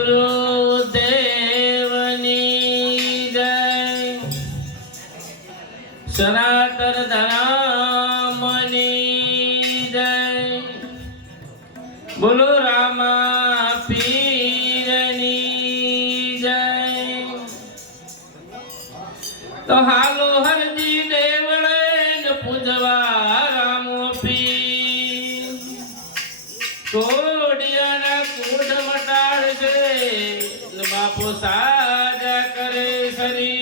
गुरुदेवनी जय। सनातन धर्मनी जय। बोलो रामा पीरनी जय। तो हालो हरजी देवळे पूजवा रामो पीर। कोडियाना कूद मटाड़े बापो साजा करे सरी।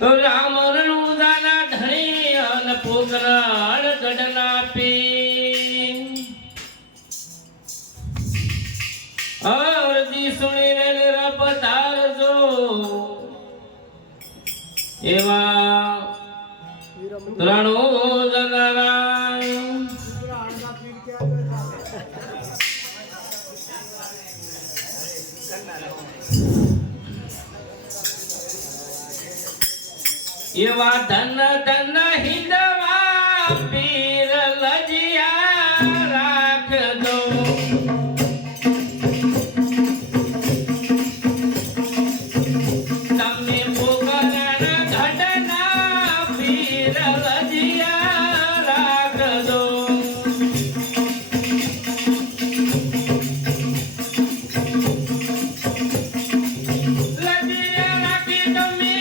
तो राम रुदाना धणी अन पोकरण गडना पी। और दी सुनी वेल रब तार जो एवा रणो जनराय। एवा धन धन हिंदवा पीर लजिया राख दो। तमे पोकरण घटना पीर लजिया राख दो। लजिया राखी तमे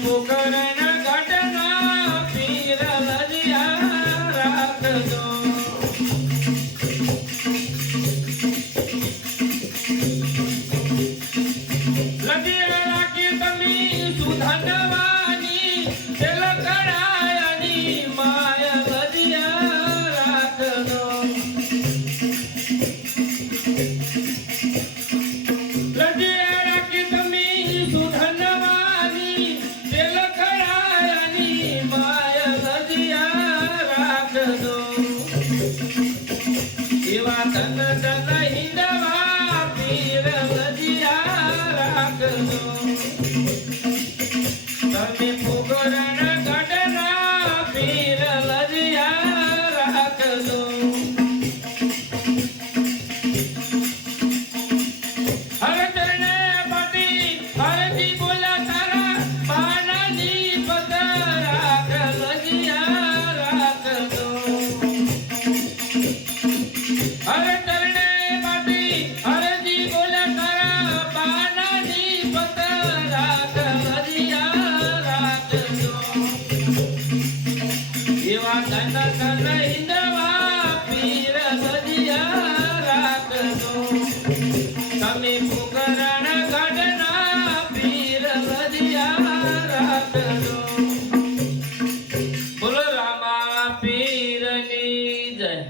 पोकरण घटना पीर लजिया राख दो। लजिया राखी तमी सुधनवानी तेल कड़ायनी माया लजिया राख दो। એવા ધન ધન ઇન્દ્ર